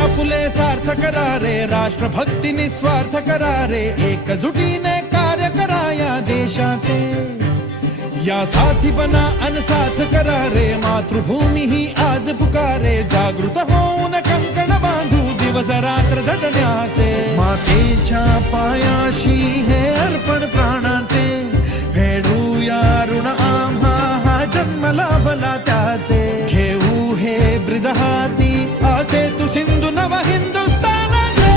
आपुले सार्थ करा रे, राष्ट्रभक्ती निस्वार्थ करा रे, एकजुटीने कार्य करा या देशाचे. या साथी बना अनसाथ करा रे, मातृभूमी ही आज पुकारे. जागृत होऊन कंकण बांधू दिवस रात्र झटण्याचे. मातेच्या पायाशी हे अर्पण प्राणाचे, फेडूया ऋण आम्हा हा जन्म लाभला त्याचे. घेऊ हे ब्रिद हाती असे तू सिंधू नव हिंदुस्थानाचे.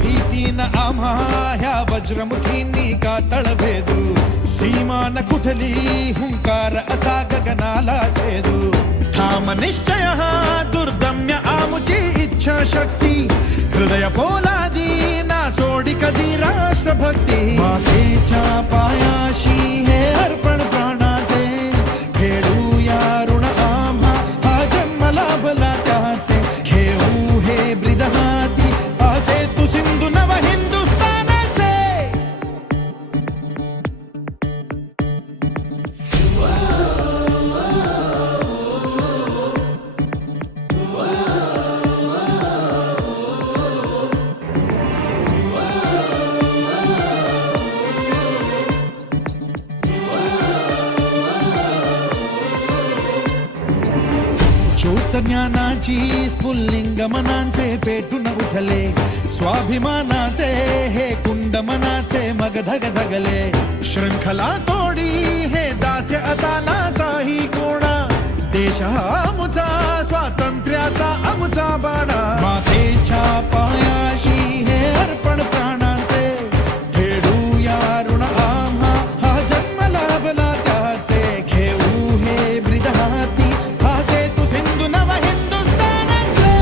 भीतीन आम्हा ह्या वज्रमुखींनी का तळभेदू. सीमान कुठली हुंकार असा गगनाला छेदू. ठाम निश्चय हा दुर्दम्य आमुची इच्छा शक्ती. हृदय पोलादी ना सोडी कधी राष्ट्रभक्ती. मातेच्या पायाशी हे अर्पण प्राणाचे, फेडूया ऋण आम्हा हा जन्म लाभला त्याचे. घेऊ हे ब्रिद हाती असे तू सिंधू नव हिंदुस्थानाचे. ज्ञानाची स्फुल्लिंग मनांचे पेटून उठले. स्वाभिमानाचे हे कुंड मनाचे मग धगधगले. शृंखला तोडी हे दास्य आता नासाही कोणा. देश हा आमुचा स्वातंत्र्याचा आमुचा बाणा. मातेच्या पायाशी हे अर्पण प्राणाचे, फेडूया ऋण आम्हा हा जन्म लाभला त्याचे. घेऊ हे ब्रिद हाती हासे तू सिंधू नव हिंदुस्थानाचे.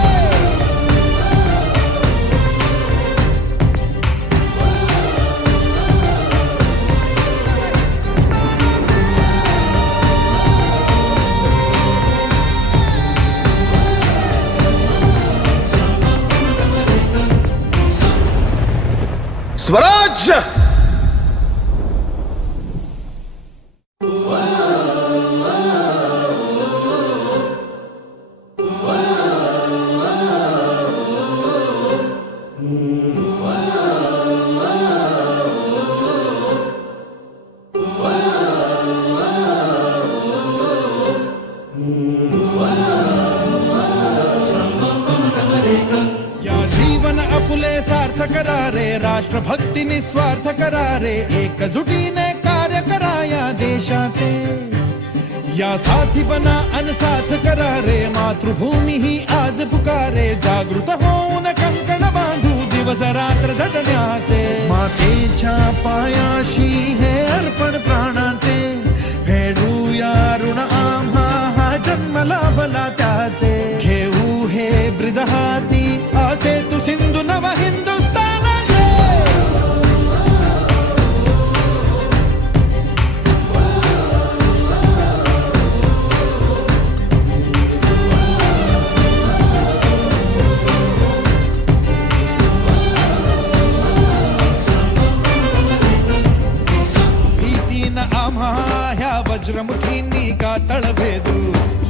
स्वराज्य. आपुले सार्थ करा रे, राष्ट्रभक्ती निस्वार्थ करा रे. एकजुटीने कार्य करा या देशाचे. या साथी बना अनसाथ करा रे, मातृभूमी ही आज पुकारे. जागृत होऊन कंकण बांधू दिवस रात्र झटण्याचे. मातेच्या पायाशी हे अर्पण प्राणाचे, फेडूया ऋण आम्हा हा जन्म लाभला त्याचे. घेऊ हे ब्रिद हाती असे तू सिंधू नव हिंदुस्थानाचे. भीतीन आम्हा ह्या वज्रमुखींनी का तळभेदू.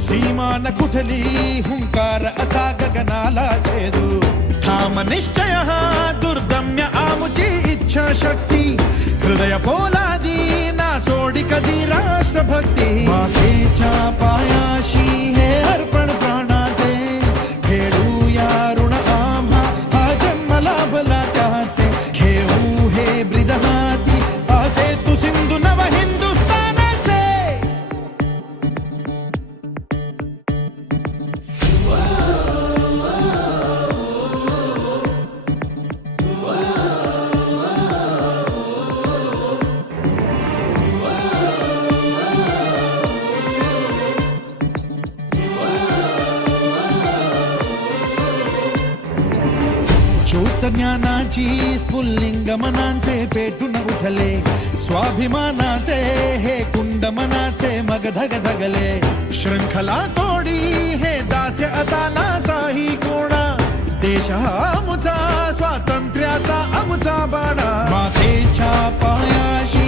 सीमान कुठली हुंकार असा गगनाला छेदू. ठाम निश्चय हा दुर्दम्य आमुची इच्छा शक्ती. हृदय पोलादी ना सोडी कधी राष्ट्रभक्ती. मातेच्या पायाशी हे अर्पण प्राणाचे, फेडूया ऋण आम्हा हा जन्म लाभला त्याचे. घेऊ हे ब्रिद हाती असे तू सिंधू नव हिंदुस्थानाचे. ज्ञानाची स्फुल्लिंग मनांचे पेटून उठले, स्वाभिमानाचे हे कुंड मनाचे मग धगधगले. शृंखला तोडी हे दास्य आता नासाही कोणा, देश हा आमचा स्वातंत्र्याचा आमचा बाणा. मातेच्या पायाशी